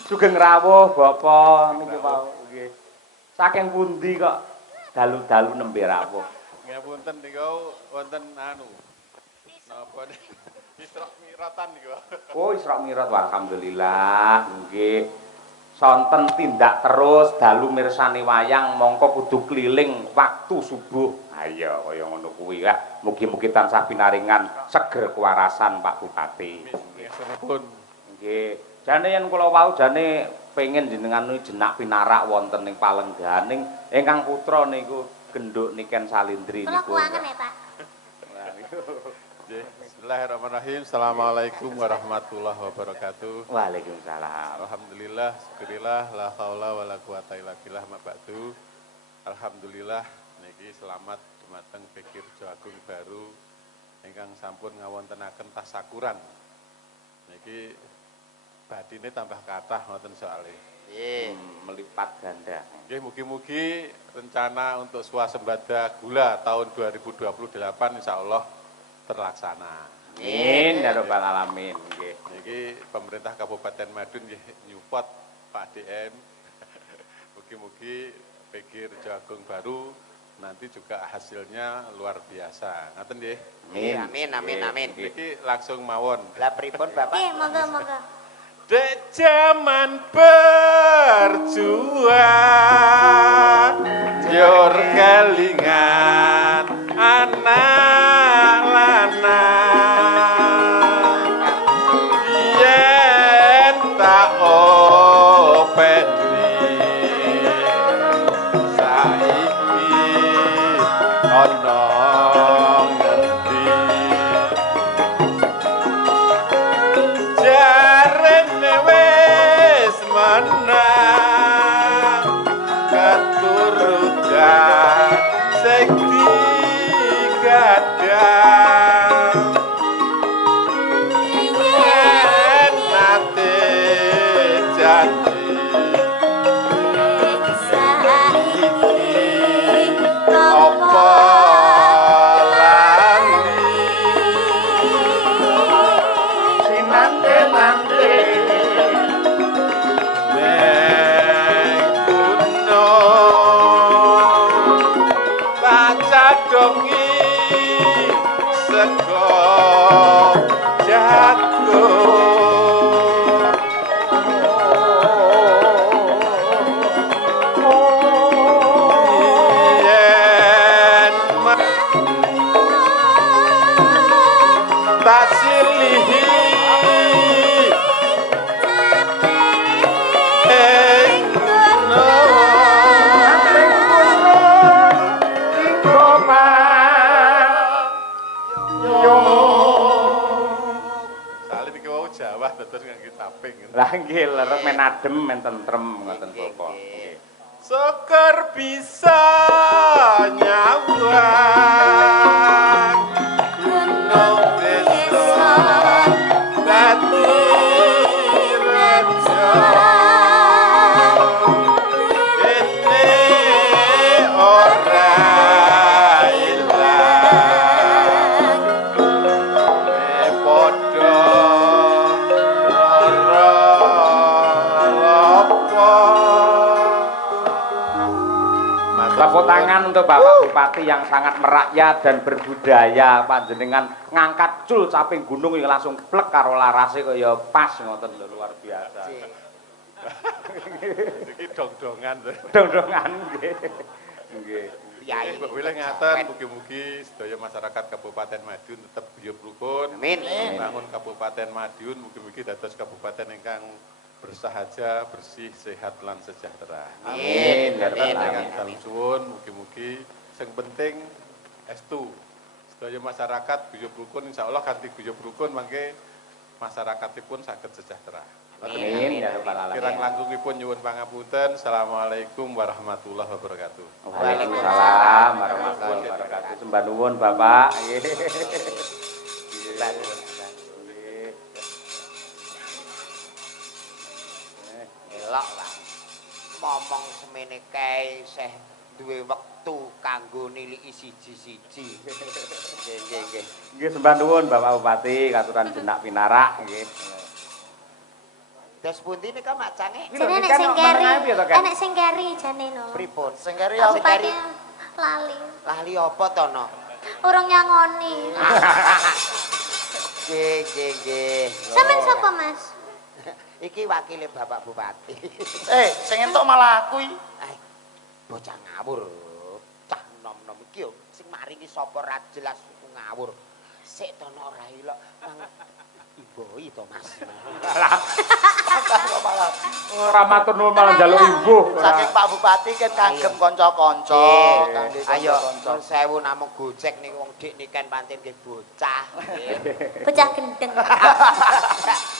Sugeng rawuh Bapak niki wau nggih. Saking pundi kok dalu-dalu nembe rawuh? Ngapunten niku wonten anu. Napa Isra Miratan niku. Oh, Isra Mi'raj alhamdulillah nggih. Sonten tindak terus dalu mirsani wayang mongko kudu keliling waktu subuh. Ayo kaya ngono kuwi lah. Mugi-mugi tansah pinaringan seger kewarasan Pak Bupati. Nggih. Nggih. Jane yen kula wau jane pengen jenengan jenak pinarak wonten ing Palengganing ingkang putra niku genduk Niken Salindri Kalau niku. keuangan ya, Pak. Bismillahirrahmanirrahim. Assalamualaikum warahmatullahi wabarakatuh. Waalaikumsalam. Alhamdulillah, syukurillah, la haula wala quwata illa billah ma ba'du. Alhamdulillah niki selamat dumateng Pikir Jagung Baru ingkang sampun ngawontenaken tasakuran. Niki badine tambah kathah ngoten soalé. Melipat ganda. Nggih mugi-mugi rencana untuk swasembada gula tahun 2028 insyaallah terlaksana. Amin ya rabbal alamin nggih. Niki pemerintah Kabupaten Madiun nggih nyupport Pak DM. Mugi-mugi Pikir Jagung Baru nanti juga hasilnya luar biasa. Ngaten nggih. Amin. Niki langsung mawon. Lah pripun Bapak? Oke, moga-moga. Dek zaman berjuang Jor kelingan anak lanang Yen tak bengi sego jagung yen tak silihi Jawa terus ngangge taping. Lah nggih lerep men adem men tentrem ngoten Bapak. Nggih. Syukur bisa nyawang gunung desa dadi rejo ini ora ilang padha Tepuk tangan untuk Bapak Bupati yang sangat merakyat dan berbudaya. Panjenengan ngangkat cul caping gunung yang langsung plek karo larase kaya pas ngoten lho, luar biasa. Iki dong-dongan. Dong-dongan nggih. Nggih. Yai Mbak Wilih ngaten mugi-mugi sedaya masyarakat Kabupaten Madiun tetap guyub rukun. Amin. Membangun Kabupaten Madiun mugi-mugi dados kabupaten ingkang bersahaja, bersih, sehat lan sejahtera. Amin. Dengan dalem suwun mugi-mugi sing penting estu. Sedaya masyarakat guyub rukun insyaallah kanthi guyub rukun mangke masyarakatipun saged sejahtera. Amin ya rabbal alamin. Kirang langgungipun nyuwun pangapunten. Assalamualaikum warahmatullahi wabarakatuh. Waalaikumsalam warahmatullahi wabarakatuh. Sembah nuwun Bapak. Nggih. Elok lah. Momong semene kae seh duwe wektu kanggo niliki siji-siji. Nggih. Nggih sembah nuwun Bapak Bupati katuran jenak pinarak nggih. Terus pundi nika macange? Jane nek sing keri, enek sing keri jane no. Pripun? Sing keri Aku apa? pati lali. Lali apa to no? Urung nyangoni. Nggih. Sampeyan sapa, Mas? Iki wakile Bapak Bupati. Sing entuk malah aku iki. Bocah ngawur. Cah nom-nom iki yo sing maringi sapa ra jelas ngawur. Sik to no ora ilok. Imboi to Mas. Ora matur nuwun malah njaluk imbuh. Saking Pak Bupati kan kagem kanca-kanca, kangge Ayo kanca-kanca. nun sewu namung gojek niku wong dik niken pancen nggih bocah. Bocah gendeng.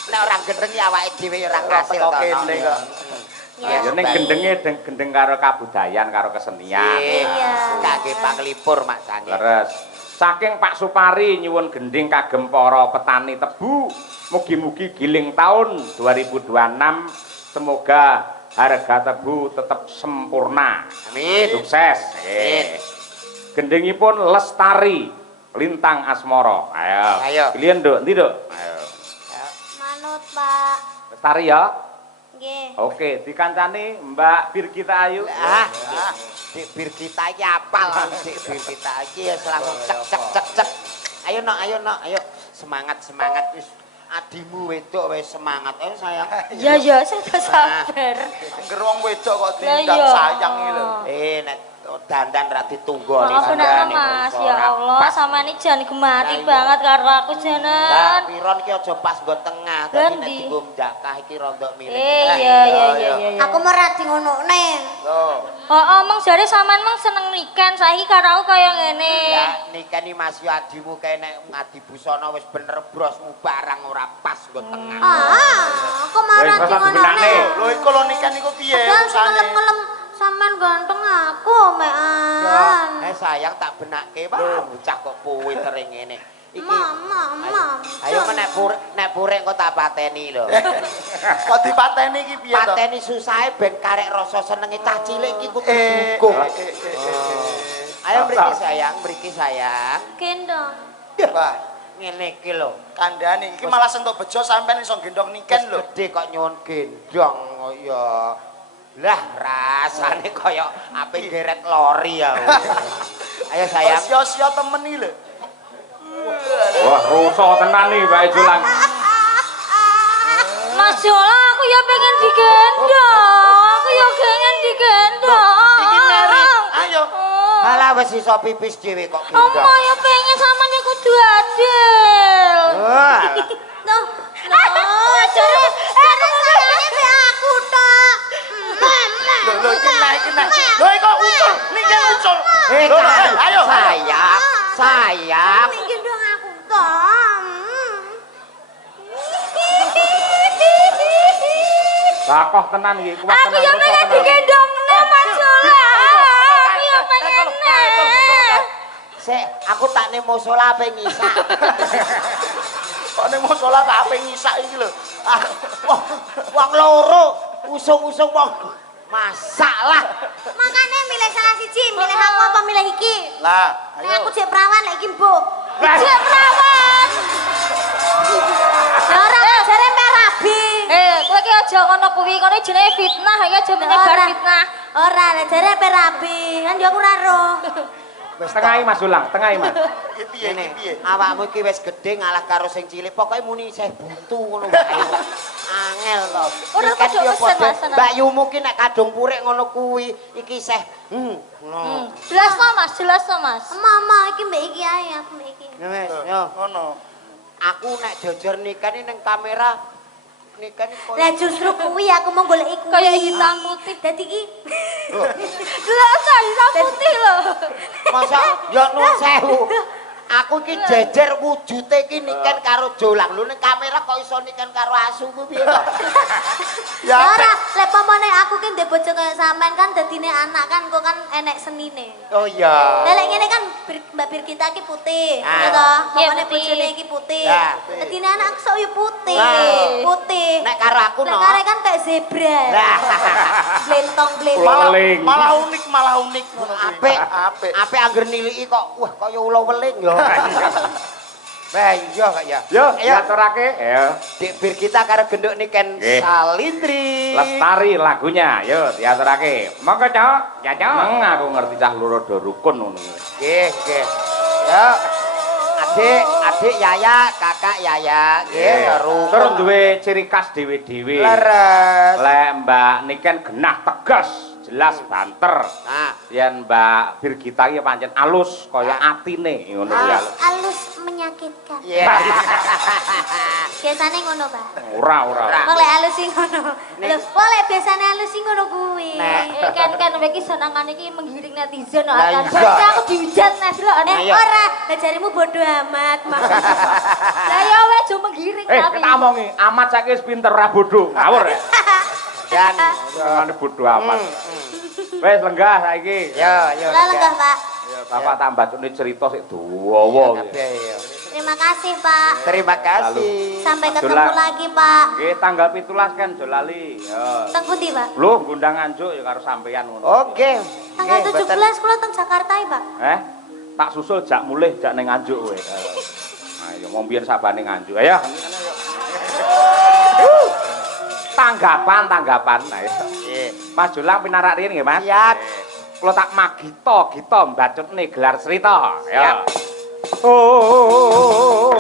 Nek ora gendeng ya awake dhewe ora kasil to. kene kok. Ya ning gendenge gendeng karo kabudayan karo kesenian. Iya. Kangge panglipur Mak Sange. Leres. Saking Pak Supari nyuwun gending kagem para petani tebu, mugi-mugi giling tahun 2026 semoga harga tebu tetap sempurna. Amin. Sukses. Amin. Gendingipun Lestari Lintang Asmara. Ayo. Pilihan Nduk, ndi Nduk? Ayo. Manut, Pak. Lestari ya. Nggih. Oke, dikancani Mbak Birgita Ayu. Dik bir kita iki apal, dik bir kita iki langsung cek. Ayo nok, ayo. Semangat wis. Adimu wedok wis semangat. Ayo sayang. Ya, saya udah sabar. Angger wong wedok kok Lah diundang iya. sayang iki lho. Nek dandan ra ditunggoni Maaf benar Mas, ya Allah, sama ini jangan gemati banget karo aku Nah, janan. piron ki aja pas nggo tengah, dadi nek Endi? dienggo ndakah iki rada miring. Iya. Aku merah di ngonokne. Loh, Omong jare sampean mong seneng niken, saiki karo aku kaya ngene. ya nikeni Mas yo adimu kae nek ngadi busana wis bener brosmu barang ora pas nggo tengah. Aku marah di ngonokne. Lho iku lho nikan niku piye Dan usane? ngelem-ngelem sampean ganteng aku mean. Sayang tak benake, Pak. Bocah kok puwiter ngene. Iki Mam. ayo nek purek kok tak pateni lho. Kok dipateni iki piye to? Pateni susahe ben karek rasa senenge cah cilik iki kudu dukung. Ayo mriki sayang. Gendong. Wah, Ngene iki lho. kandhane iki malah sentuk bejo sampean iso gendong niken lho. Gede kok nyuwun gendong ya. Lah rasane kaya ape geret lori ya. Ayo sayang. Sia-sia temen iki lho. Wah, rusuh tenan nih Mbak Julang. Mas Jola, aku ya pengen digendong. Aku ya pengen digendong. Iki Mary, ayo. Alah wis iso pipis dhewe kok Oma gendong. ya pengen samane kudu adil. Wah. Loh, jare sayangnya be aku tok. Lho iki naik. Lho iki kok ucul, niki ucul. Lho, ayo. Sayang. Gendong aku tok. Lakoh tenan iki, kuat Aku tenan. ya rusuh pengen tenan. digendong Mas Jola. Aku ya pengen. Sik, aku tak ning musala ape ngisak. Kok ning musala tak ape ngisak iki lho. Wong loro usung-usung wong masalah. Makanya milih salah siji, milih aku apa milih iki? Lah, Nek ayo. aku jek perawan lek iki mbok. Jek perawan. Ora jare perabi. Kowe ki aja ngono kuwi, kono jenenge fitnah, iki aja menyebar fitnah. Ora, lek jare perabi, kan yo aku ora roh. Wis Tengahi Mas Julang, tengahi Mas. Iki piye iki piye? Awakmu iki wis gedhe ngalah karo sing cilik, pokoke muni isih buntu ngono wae. Angel to. Ora Ikan kudu yo pesen, padha. Mas. Mbak Yumu ki nek kadung purik ngono kuwi, iki isih ngono. Jelas to Mas. Mama iki mbek iki ae, aku mbek iki. Wis, yo. Ngono. Aku nek jujur nikah ini ning kamera nikah ini Lah justru kuwi aku mau golek iku. Kayak hitam putih. Dadi iki. Lah hitam putih lho. masa ya nuwun sewu. Aku iki jejer wujude iki niken karo Jolang. Lho ning kamera kok iso niken karo asu ku piye to? Ya Ora, lek pamane aku ki ndek bojo kaya sampean kan dadine anak kan kok kan enek senine. Oh iya. Lah lek ngene kan Mbak Birgita ki putih, Ah. ya toh? Pamane bojone iki putih. Ya. Dadine anak sok yo putih. Nah. Putih. Nek karo aku Lek no. kare kan kayak zebra. Lah. Blentong. Weling. malah unik ngono kuwi. Apik, apik. apik angger niliki kok wah kaya ula weling ya. Wah iya kok ya. Yo, Ayo, diaturake. Ayo. Dik Birgita karo genduk niken Nggih. Salindri. Lestari lagunya. Yo, diaturake. Monggo, Cok. Ya, Cok. Aku ngerti cah loro do rukun ngono. Nggih, nggih. Ya. Adik Yaya, kakak Yaya, nggih, rukun. Terus duwe ciri khas dhewe-dhewe. Leres. Lek Mbak Niken genah tegas, jelas banter. Nah, Yen Mbak Birgita ya pancen alus kaya atine ngono kuwi alus. Halus menyakitkan. iya. Biasane ngono, Pak. Ora. Wong lek halus sing ngono. Lho, wong lek biasane halus sing ngono kuwi. Nek. Kan iki senengane iki menggiring netizen kok. Lah, Kan iya. aku dihujat nes lho. Iya. Ora, lah jarimu bodoh amat. Lah ya wes jo menggiring tapi. Kita omongi, amat saiki wis pinter ra bodho. Ngawur ya. Dan Jangan bodho amat. Wis lenggah saiki. yo Lah lenggah, Pak. Ya Bapak tambah cune cerita sik dawa. Terima kasih, Pak. Terima kasih. Sampai ketemu Jola. lagi, Pak. Nggih tanggal 17 kan aja lali. Ya. Teng pundi, Pak? Lho ngundang anjuk ya karo sampeyan ngono. Oke. Tanggal Nggih, mboten. 17 kula teng Jakarta, Pak. Tak susul jak mulih jak ning Nganjuk kowe. Ayo mau mbiyen sabane Nganjuk. Ayo. Tanggapan. Ayo. Nggih. Mas Julang pinarak riyen nggih, Mas? Siap. Kula tak magita mbacutne gelar cerita. Siap. Ya. Oh.